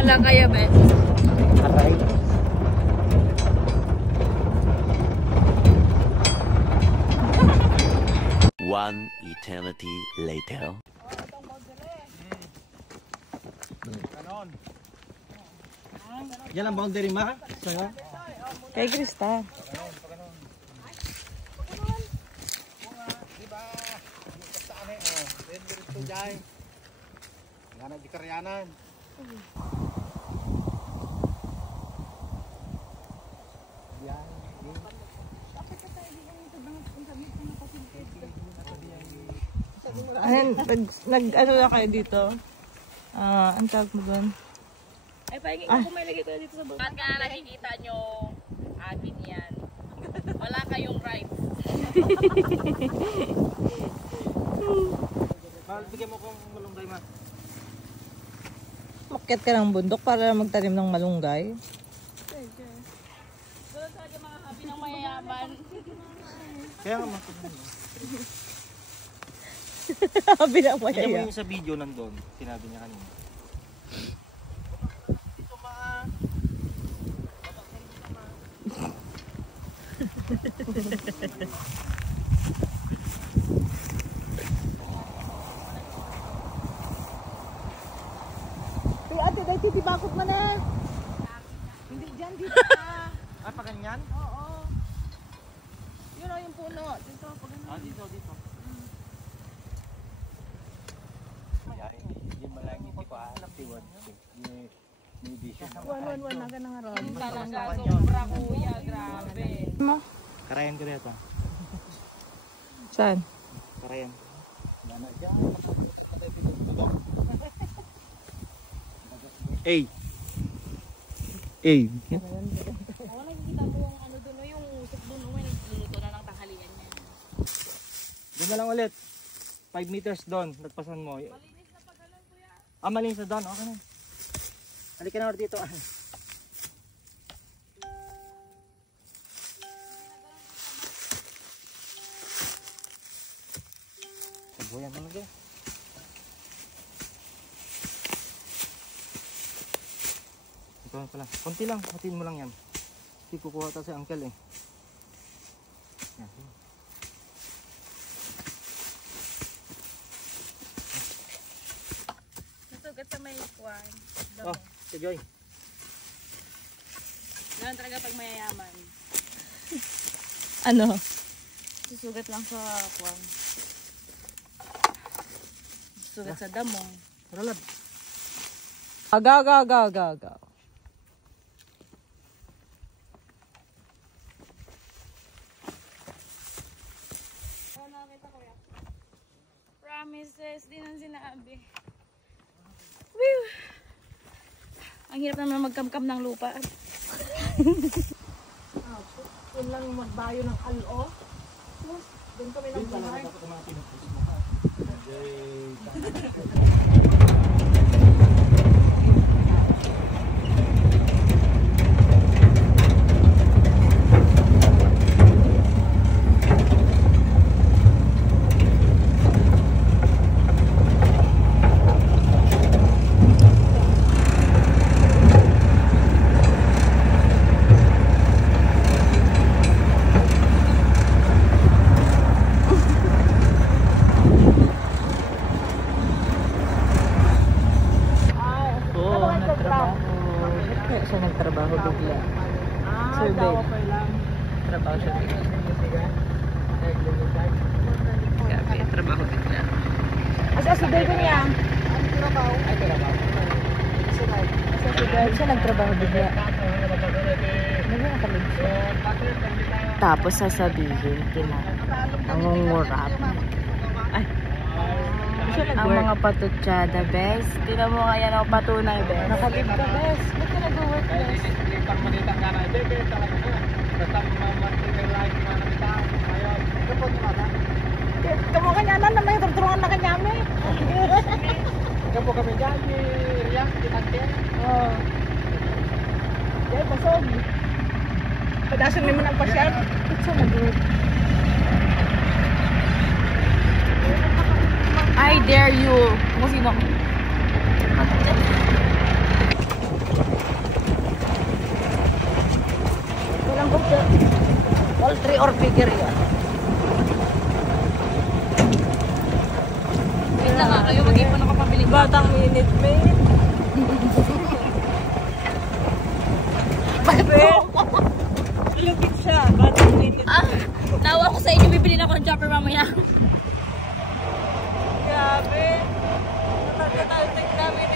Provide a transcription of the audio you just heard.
Ala kaya ba? Aray. One eternity later. Yan ang boundary ma? Sa'yo? Kay Krista. Di karyanan. Ayun, ano na kayo dito? Ang tawag mo doon? Ay, pahingin ko kung may lagay ko dito sa baba. At nga nakikita nyo, akin yan. Wala kayong rights. Bigyan mo kong malunggay ma. Makyat ka ng bundok para magtanim ng malunggay. Doon talaga mga happy ng mayayaman. Kaya nga ma. Sabi na mo Kaya mo yaya. yung sa video nandun. Sinabi niya kanina. Dito ma. Ate, dahil titibakot mo na. Hindi dyan, dito na. Ah, pa ganyan? Oo. Yun o yung puno. Dito, pag Ah, dito. Hindi malaki ko alam. Tiwad. May vision. Wan, na ka nang aron. Talaga, sobra kuya, grabe. Karayan ko rito. Saan? Karayan. A. Oo, nakikita mo yung ano doon, yung usok doon, may nagluluto na ng tanghalian niya. Doon na lang ulit. 5 meters doon. Nagpasan mo. Malinis na pagalan kuya. Ah, malinis na doon. Okay na. Halika na dito. Sabuyan mo lagi. Ito pala. Konti lang. Hatiin mo lang yan. Hindi kukuha ta si uncle eh. Yan. Nasugat sa may kwan. Oh, si Joy. Ganun talaga pag mayayaman. Ano? Susugat lang sa kwan. Susugat sa damo. Ralab. Agaw. Oo, nakakita kuya. Promises, din ang sinabi. Whew! Ang hirap naman magkamkam ng lupa. Yun lang magbayo ng alo. Doon kami ng bahay. Nagtrabaho bigla. Survey. Trabaho siya bigla. Grabe, trabaho bigla. Asa survey ko niya? Siya nagtrabaho bigla. Tapos sasabihin, nangungurap. Ay. Ang mga patutsada, bes. Tingnan mo nga yan ang patunay, bes. Nakalib ka, bes. Ba't ka nag-work, bes? Kamu kanya na may turturuan na kanya may. Kapo kami dyan, Riyak, kinagyan. Oo. Yan, pasog. Padasan naman ang pasyal. Ito nag-work. I dare you. Kung sino. Poultry or figure yun? Wait lang nga, kayo mag-ipon ako pambili. Batang minute, mate. Lupit siya. Batang minute. Nawa ko sa inyo, bibili na ako ng jumper mamaya. Grabe. Natagal namin